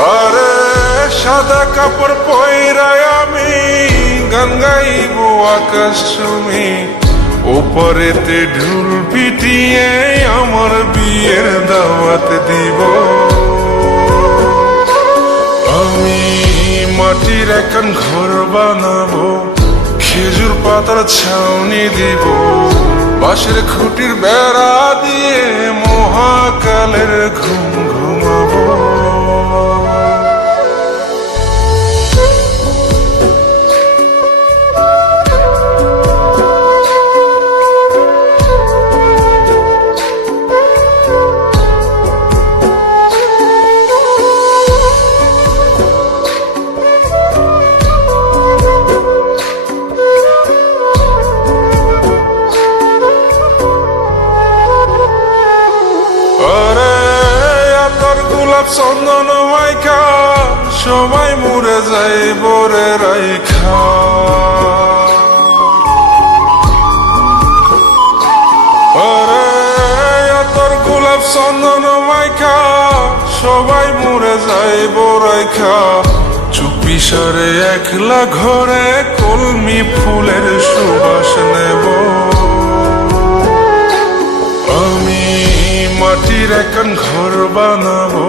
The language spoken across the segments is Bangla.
আরে সাদা কাপড় পয়রায় আমি গান গাইব আকাশ তুমি ওপরেতে ঢুল পিটিয়ে আমার বিয়ের দাওয়াত দিব। আমি মাটির এখন ঘর বানাবো, খেজুর পাতার ছাউনি দিব। বাঁশের খুঁটির বেড়া দিয়ে গোলাপ চন্দন মাইকা, সবাই মরে যায় বরে রাইখা। তোর গোলাপ চন্দন মাইকা, সবাই মরে যায় বরাইখা চুপি সারে একলা ঘরে কলমি ফুলের সুবাস নেব। আমি মাটির এখন ঘর বানাবো।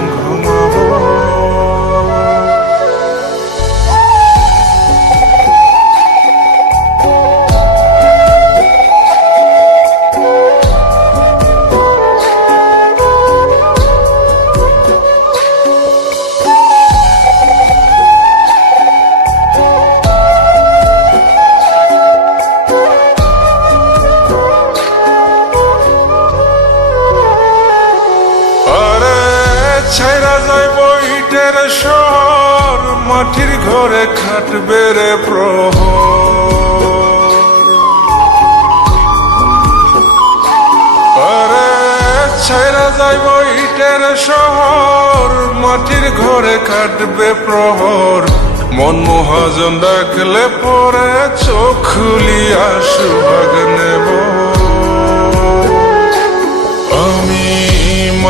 ছাইরা যাইব ইটের শহর মাটির ঘরে খাটবে রে প্রহর। আরে ছাইরা যাইব ইটের শহর মাটির ঘরে কাটবে প্রহর। মন মহাজন ডাকলে পরে চোখ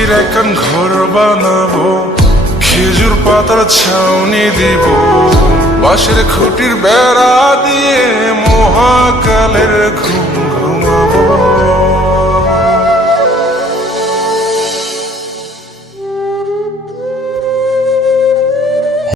মাটির একখান ঘর বানাবো খেজুর পাতার ছাউনি দিব। বাঁশের খুঁটির বেড়া দিয়ে মহাকালের ঘুম।